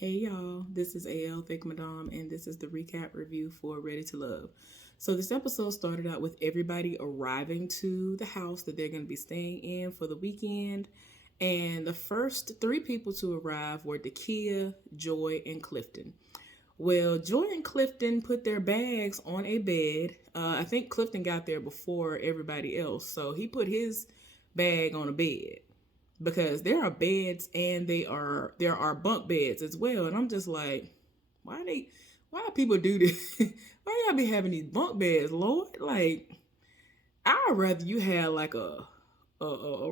Hey y'all, this is AL Thick Madame, and this is the recap review for Ready to Love. So, this episode started out with everybody arriving to the house that they're going to be staying in for the weekend. And the first three people to arrive were Dakia, Joy, and Clifton. Well, Joy and Clifton put their bags on a bed. I think Clifton got there before everybody else, so he put his bag on a bed because there are beds and there are bunk beds as well, and I'm just like, why do people do this? Why y'all be having these bunk beds, Lord? Like, I'd rather you have like a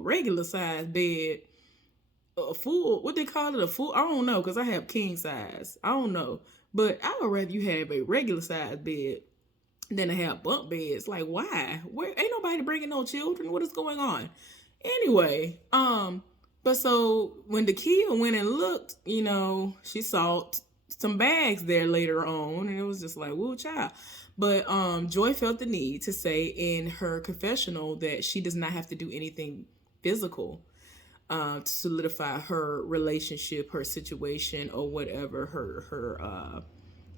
regular size bed, a full, what they call it, a full, I don't know, because I have king size, I don't know, but I would rather you have a regular size bed than to have bunk beds. Like, why? Where ain't nobody bringing no children? What is going on? Anyway, but so when the kid went and looked, she saw some bags there later on, and it was just like, woo, child. But Joy felt the need to say in her confessional that she does not have to do anything physical to solidify her relationship, her situation, or whatever her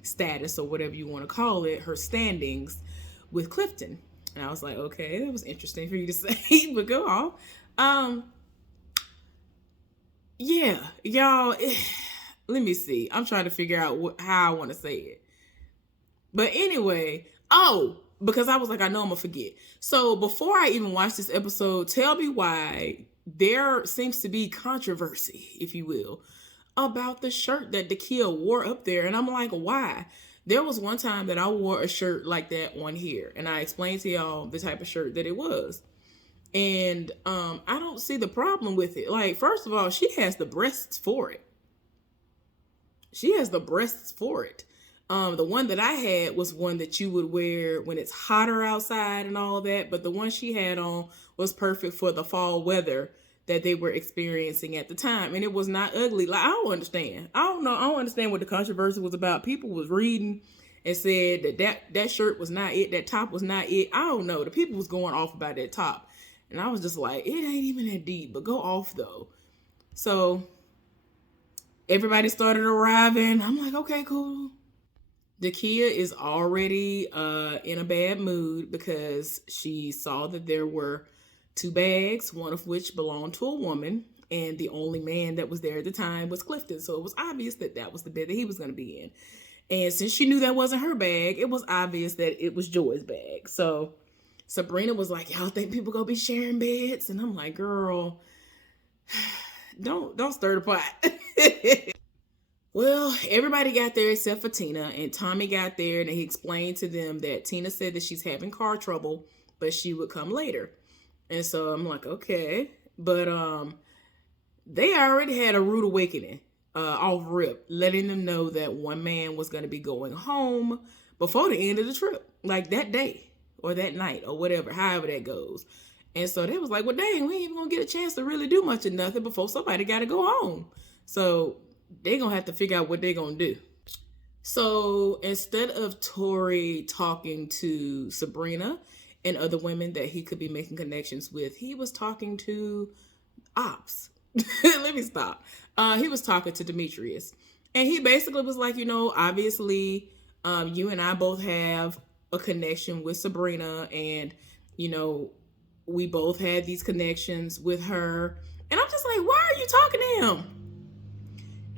status or whatever you want to call it, her standings with Clifton. And I was like, okay, that was interesting for you to say, but go on. Um, yeah, y'all. Let me see. I'm trying to figure out how I want to say it. But anyway, because I was like, I know I'm gonna forget. So before I even watch this episode, tell me why there seems to be controversy, if you will, about the shirt that Dakia wore up there. And I'm like, why? There was one time that I wore a shirt like that on here, and I explained to y'all the type of shirt that it was. And I don't see the problem with it. Like, first of all, she has the breasts for it. She has the breasts for it. The one that I had was one that you would wear when it's hotter outside and all that. But the one she had on was perfect for the fall weather that they were experiencing at the time. And it was not ugly. Like, I don't understand. I don't know. I don't understand what the controversy was about. People was reading and said that shirt was not it. That top was not it. I don't know. The people was going off about that top. And I was just like, it ain't even that deep. But go off, though. So everybody started arriving. I'm like, okay, cool. Dakia is already in a bad mood because she saw that there were two bags, one of which belonged to a woman, and the only man that was there at the time was Clifton. So it was obvious that that was the bed that he was going to be in. And since she knew that wasn't her bag, it was obvious that it was Joy's bag. So Sabrina was like, y'all think people gonna be sharing beds? And I'm like, girl, don't stir the pot. Well, everybody got there except for Tina, and Tommy got there, and he explained to them that Tina said that she's having car trouble, but she would come later. And so I'm like, okay, but they already had a rude awakening off rip, letting them know that one man was going to be going home before the end of the trip, like that day or that night or whatever, however that goes. And so they was like, well, dang, we ain't even gonna get a chance to really do much of nothing before somebody got to go home. So they gonna have to figure out what they gonna do. So instead of Tori talking to Sabrina and other women that he could be making connections with, he was talking to Ops. Let me stop. He was talking to Demetrius. And he basically was like, obviously, you and I both have a connection with Sabrina, and, we both had these connections with her. And I'm just like, why are you talking to him?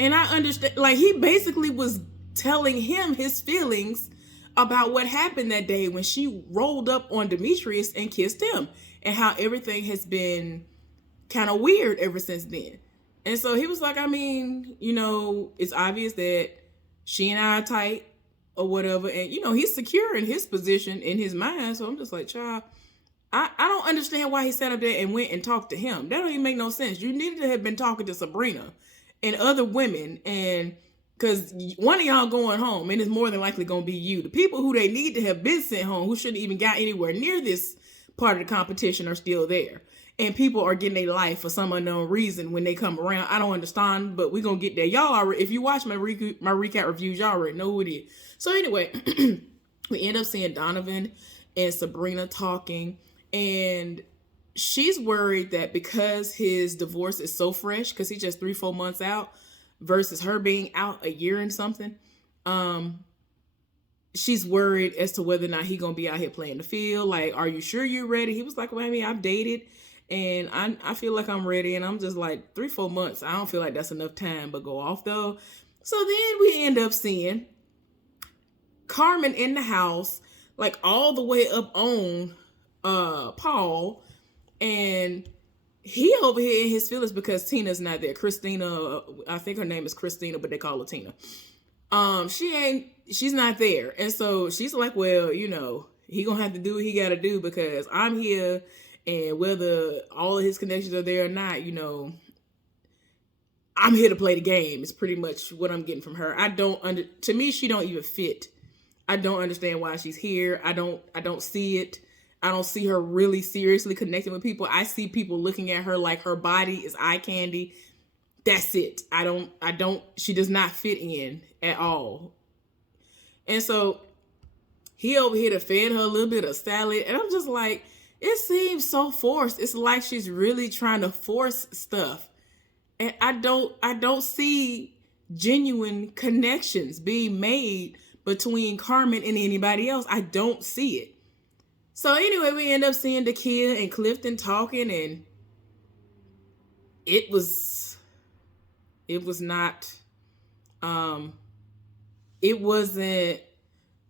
And I understand, like, he basically was telling him his feelings about what happened that day when she rolled up on Demetrius and kissed him, and how everything has been kind of weird ever since then. And so he was like, I mean, it's obvious that she and I are tight or whatever. And, he's secure in his position in his mind. So I'm just like, child, I don't understand why he sat up there and went and talked to him. That don't even make no sense. You needed to have been talking to Sabrina and other women, and because one of y'all going home, and it's more than likely going to be you. The people who they need to have been sent home, who shouldn't even got anywhere near this part of the competition, are still there. And people are getting their life for some unknown reason when they come around. I don't understand, but we're going to get there. Y'all already, if you watch my recap reviews, y'all already know who it is. So anyway, we end up seeing Donovan and Sabrina talking, and she's worried that because his divorce is so fresh, because he's just 3-4 months out, versus her being out a year and something. She's worried as to whether or not he gonna be out here playing the field. Like, are you sure you're ready? He was like, well, I mean, I've dated and I feel like I'm ready. And I'm just like, 3-4 months. I don't feel like that's enough time, but go off though. So then we end up seeing Carmen in the house, like all the way up on Paul, and he over here in his feelings because Tina's not there. Christina, I think her name is Christina, but they call her Tina. She's not there. And so she's like, well, you know, he gonna have to do what he gotta do because I'm here, and whether all of his connections are there or not, you know, I'm here to play the game. It's pretty much what I'm getting from her. To me, she don't even fit. I don't understand why she's here. I don't see it. I don't see her really seriously connecting with people. I see people looking at her like her body is eye candy. That's it. She does not fit in at all. And so he over here to fed her a little bit of salad. And I'm just like, it seems so forced. It's like she's really trying to force stuff. And I don't see genuine connections being made between Carmen and anybody else. I don't see it. So anyway, we end up seeing Dakia and Clifton talking, and it was not, it wasn't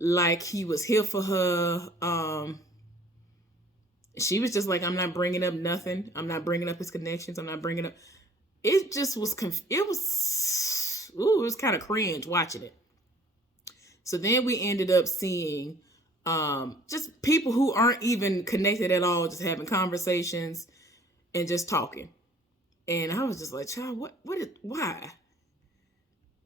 like he was here for her. She was just like, I'm not bringing up nothing. I'm not bringing up his connections. I'm not bringing up. It just was, it was kind of cringe watching it. So then we ended up seeing just people who aren't even connected at all, just having conversations and just talking. And I was just like, child, why?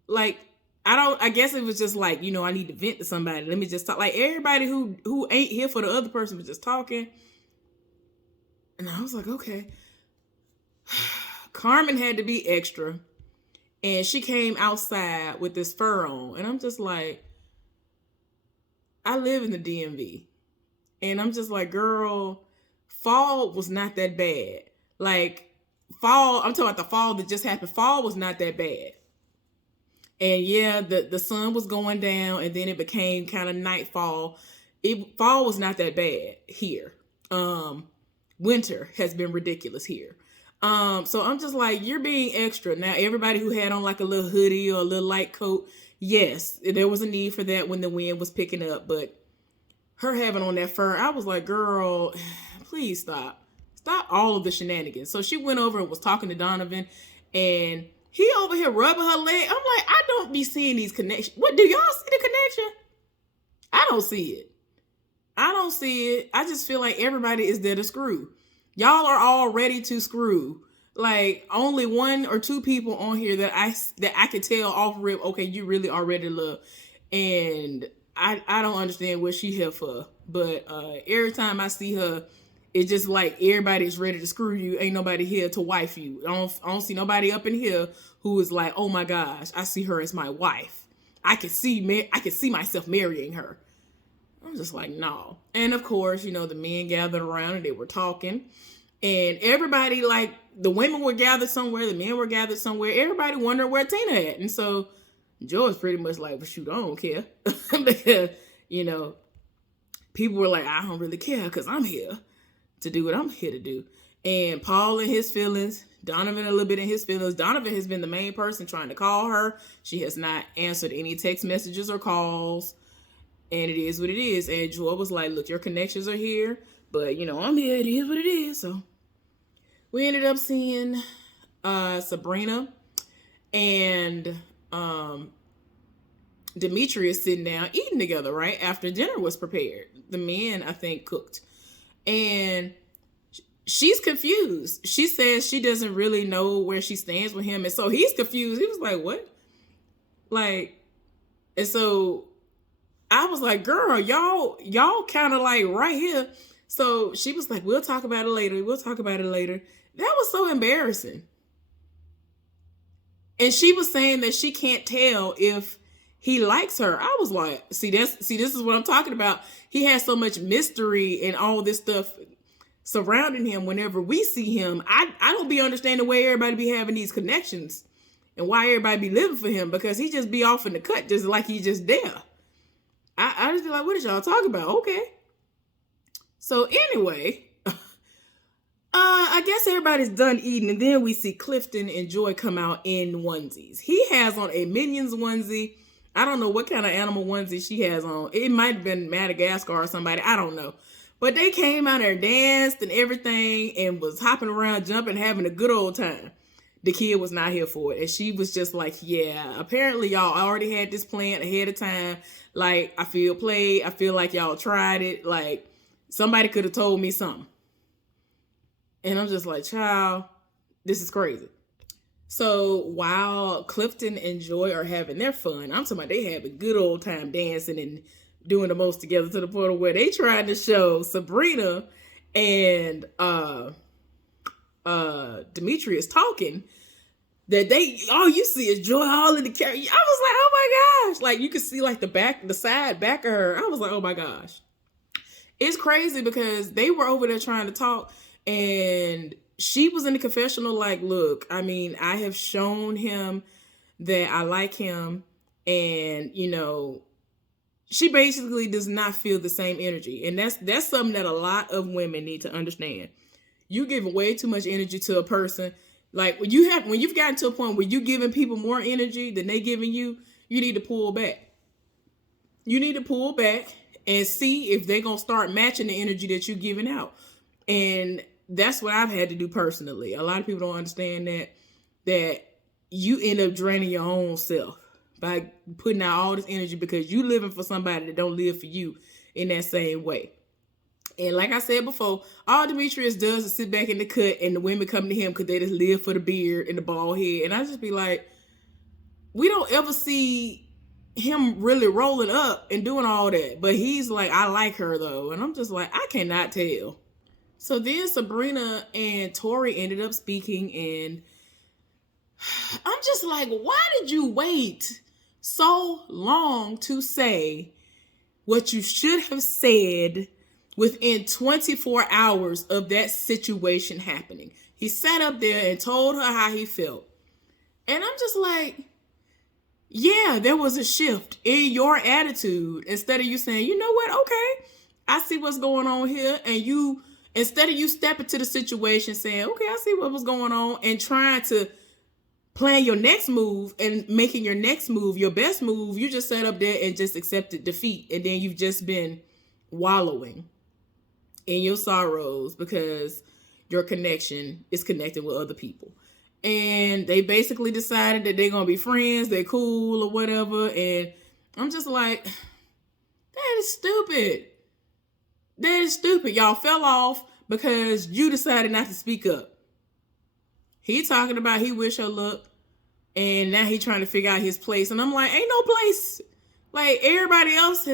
Like, I guess it was just like, you know, I need to vent to somebody. Let me just talk. Like, everybody who ain't here for the other person was just talking. And I was like, okay. Carmen had to be extra. And she came outside with this fur on. And I'm just like, I live in the DMV. And I'm just like, girl, fall was not that bad. Like, fall, I'm talking about the fall that just happened. Fall was not that bad. And yeah, the sun was going down, and then it became kind of nightfall. Fall was not that bad here. Winter has been ridiculous here. So I'm just like, you're being extra. Now, everybody who had on like a little hoodie or a little light coat, yes, there was a need for that when the wind was picking up. But her having on that fur, I was like, girl, please stop. Stop all of the shenanigans. So she went over and was talking to Donovan, and he over here rubbing her leg. I'm like, I don't be seeing these connections. What, do y'all see the connection? I don't see it. I don't see it. I just feel like everybody is there to screw. Y'all are all ready to screw. Like, only 1 or 2 people on here that I could tell off rip, okay, you really are ready to love. And I don't understand what she here for. But every time I see her, it's just like everybody's ready to screw you. Ain't nobody here to wife you. I don't see nobody up in here who is like, oh my gosh, I see her as my wife. I could see myself marrying her. I'm just like, no. And of course, you know, the men gathered around and they were talking. And everybody, like, the women were gathered somewhere, the men were gathered somewhere. Everybody wondered where Tina at. And so Joe was pretty much like, well, shoot, I don't care. Because, you know, people were like, I don't really care because I'm here to do what I'm here to do. And Paul in his feelings, Donovan a little bit in his feelings. Donovan has been the main person trying to call her. She has not answered any text messages or calls. And it is what it is. And Joy was like, look, your connections are here. But, you know, I'm here. It is what it is. So we ended up seeing Sabrina and Demetrius sitting down eating together, right? After dinner was prepared. The men, I think, cooked. And she's confused. She says she doesn't really know where she stands with him. And so he's confused. He was like, what? Like, and so I was like, girl, y'all kind of like right here. So she was like, we'll talk about it later. We'll talk about it later. That was so embarrassing. And she was saying that she can't tell if he likes her. I was like, see, this is what I'm talking about. He has so much mystery and all this stuff surrounding him. Whenever we see him, I don't be understanding where everybody be having these connections and why everybody be living for him, because he just be off in the cut just like he just there. I just be like, what is y'all talking about? Okay. So anyway, I guess everybody's done eating, and then we see Clifton and Joy come out in onesies. He has on a Minions onesie. I don't know what kind of animal onesie she has on. It might have been Madagascar or somebody. I don't know. But they came out there, danced and everything, and was hopping around, jumping, having a good old time. The kid was not here for it. And she was just like, yeah, apparently y'all already had this plan ahead of time. Like, I feel played. I feel like y'all tried it. Like, somebody could have told me something. And I'm just like, child, this is crazy. So while Clifton and Joy are having their fun, I'm talking about they have a good old time dancing and doing the most together, to the point where they tried to show Sabrina and Demetrius talking, that all you see is Joy all in the carriage. I was like, oh my gosh. Like, you could see like the side back of her. I was like, oh my gosh. It's crazy because they were over there trying to talk, and she was in the confessional like, look, I mean, I have shown him that I like him, and, you know, she basically does not feel the same energy. And that's something that a lot of women need to understand. You give way too much energy to a person. Like, when you've gotten to a point where you're giving people more energy than they giving you, you need to pull back. You need to pull back and see if they're going to start matching the energy that you're giving out. And that's what I've had to do personally. A lot of people don't understand that you end up draining your own self by putting out all this energy because you living for somebody that don't live for you in that same way. And like I said before, all Demetrius does is sit back in the cut, and the women come to him because they just live for the beard and the bald head. And I just be like, we don't ever see him really rolling up and doing all that. But he's like, I like her though. And I'm just like, I cannot tell. So then Sabrina and Tori ended up speaking, and I'm just like, why did you wait so long to say what you should have said within 24 hours of that situation happening? He sat up there and told her how he felt. And I'm just like, yeah, there was a shift in your attitude. Instead of you saying, you know what, okay, I see what's going on here. And instead of you stepping to the situation saying, okay, I see what was going on, and trying to plan your next move and making your next move your best move, you just sat up there and just accepted defeat. And then you've just been wallowing in your sorrows because your connection is connected with other people. And they basically decided that they're going to be friends, they're cool or whatever. And I'm just like, that is stupid. That is stupid. Y'all fell off because you decided not to speak up. He talking about he wish her luck, and now he trying to figure out his place. And I'm like, ain't no place. Like, everybody else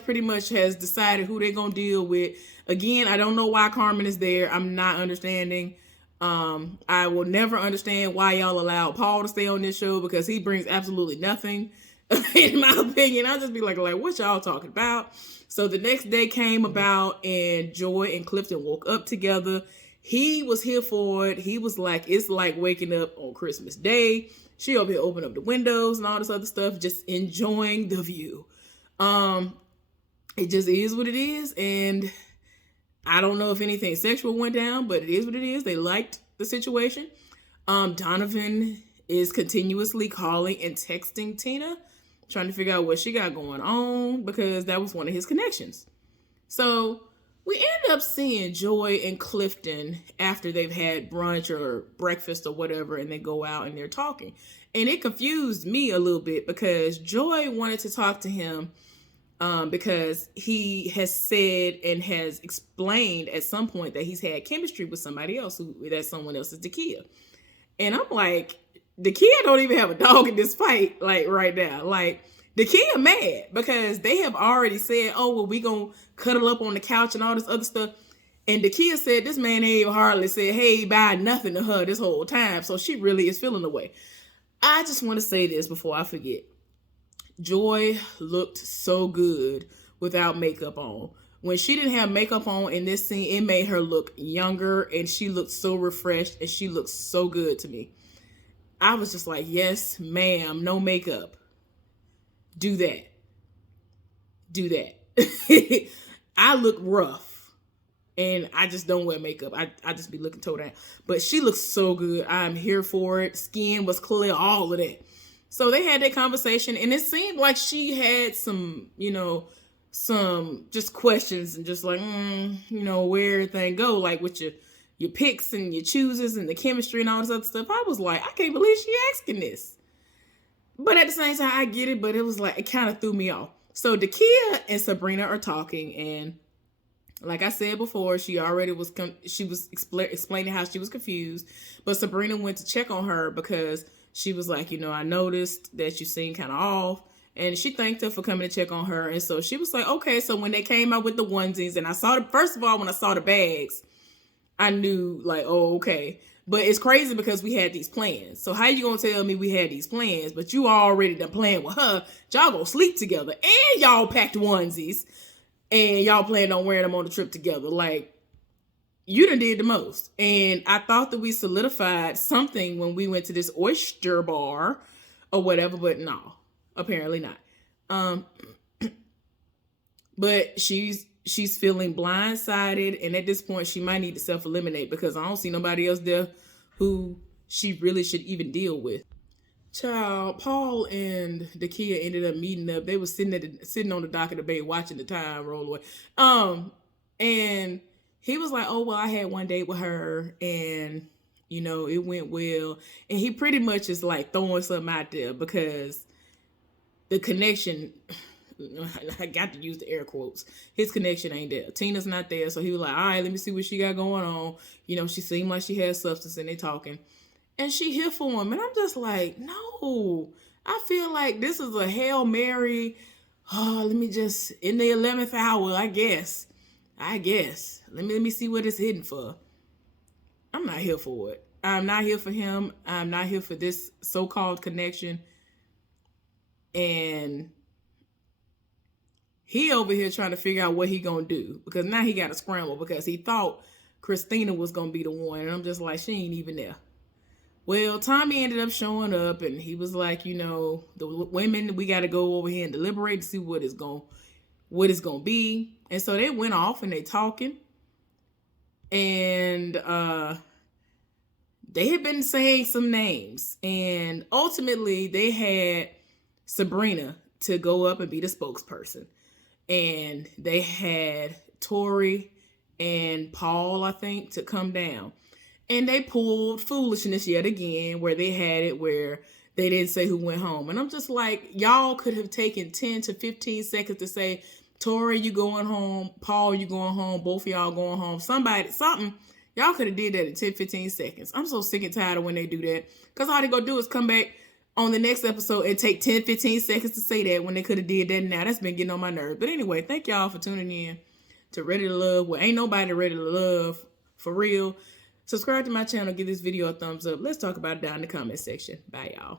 pretty much has decided who they're gonna deal with. Again, I don't know why Carmen is there. I'm not understanding. I will never understand why y'all allowed Paul to stay on this show, because he brings absolutely nothing, in my opinion. I'll just be like, what y'all talking about? So the next day came about, and Joy and Clifton woke up together. He was here for it. He was like, it's like waking up on Christmas Day. She over here opening up the windows and all this other stuff, just enjoying the view. It just is what it is. And I don't know if anything sexual went down, but it is what it is. They liked the situation. Donovan is continuously calling and texting Tina, trying to figure out what she got going on, because that was one of his connections. So we end up seeing Joy and Clifton after they've had brunch or breakfast or whatever, and they go out and they're talking. And it confused me a little bit, because Joy wanted to talk to him because he has said and has explained at some point that he's had chemistry with somebody else, that someone else is Dakia. And I'm like, Dakia don't even have a dog in this fight, like, right now. Like, Dakia mad because they have already said, oh, well, we gonna cuddle up on the couch and all this other stuff. And Dakia said this man ain't hardly said, hey, bye, nothing to her this whole time. So she really is feeling the way. I just want to say this before I forget. Joy looked so good without makeup on. When she didn't have makeup on in this scene, it made her look younger, and she looked so refreshed, and she looked so good to me. I was just like, yes, ma'am, no makeup. Do that. Do that. I look rough and I just don't wear makeup. I just be looking toe down. But she looks so good. I'm here for it. Skin was clear, all of that. So they had that conversation and it seemed like she had some, some just questions and just like, where everything go, like with your picks and your chooses and the chemistry and all this other stuff. I was like, I can't believe she asking this. But at the same time, I get it, but it was like, it kind of threw me off. So Dakia and Sabrina are talking, and like I said before, she was explaining how she was confused, but Sabrina went to check on her because she was like, I noticed that you seem kind of off, and she thanked her for coming to check on her. And so she was like, okay. So when they came out with the onesies, and first of all, when I saw the bags, I knew like, oh, okay. But it's crazy because we had these plans. So how you gonna tell me we had these plans, but you already done planned with her? Y'all gonna sleep together, and y'all packed onesies, and y'all planned on wearing them on the trip together. Like, you done did the most. And I thought that we solidified something when we went to this oyster bar or whatever, but no, apparently not. But she's feeling blindsided, and at this point she might need to self-eliminate because I don't see nobody else there who she really should even deal with. Child, Paul and Dakia ended up meeting up. They were sitting on the dock of the bay watching the time roll away. And he was like, oh, well, I had one date with her and it went well. And he pretty much is like throwing something out there because the connection, I got to use the air quotes, his connection ain't there. Tina's not there. So he was like, all right, let me see what she got going on. She seemed like she had substance and they talking. And she here for him. And I'm just like, no. I feel like this is a Hail Mary. Oh, let me just, in the 11th hour, I guess. Let me see what it's hidden for. I'm not here for it. I'm not here for him. I'm not here for this so-called connection. And he over here trying to figure out what he gonna do because now he got to scramble because he thought Christina was gonna be the one. And I'm just like, she ain't even there. Well, Tommy ended up showing up and he was like, the women, we got to go over here and deliberate to see what it's gonna be. And so they went off and they talking. And they had been saying some names. And ultimately they had Sabrina to go up and be the spokesperson. And they had Tori and Paul, I think, to come down. And they pulled foolishness yet again, where they had it where they didn't say who went home. And I'm just like, y'all could have taken 10 to 15 seconds to say, Tori, you going home. Paul, you going home. Both of y'all going home. Something. Y'all could have did that in 10, 15 seconds. I'm so sick and tired of when they do that. Because all they gonna do is come back on the next episode and take 10, 15 seconds to say that when they could have did that now. That's been getting on my nerves. But anyway, thank y'all for tuning in to Ready to Love. Well, ain't nobody ready to love for real. Subscribe to my channel. Give this video a thumbs up. Let's talk about it down in the comment section. Bye, y'all.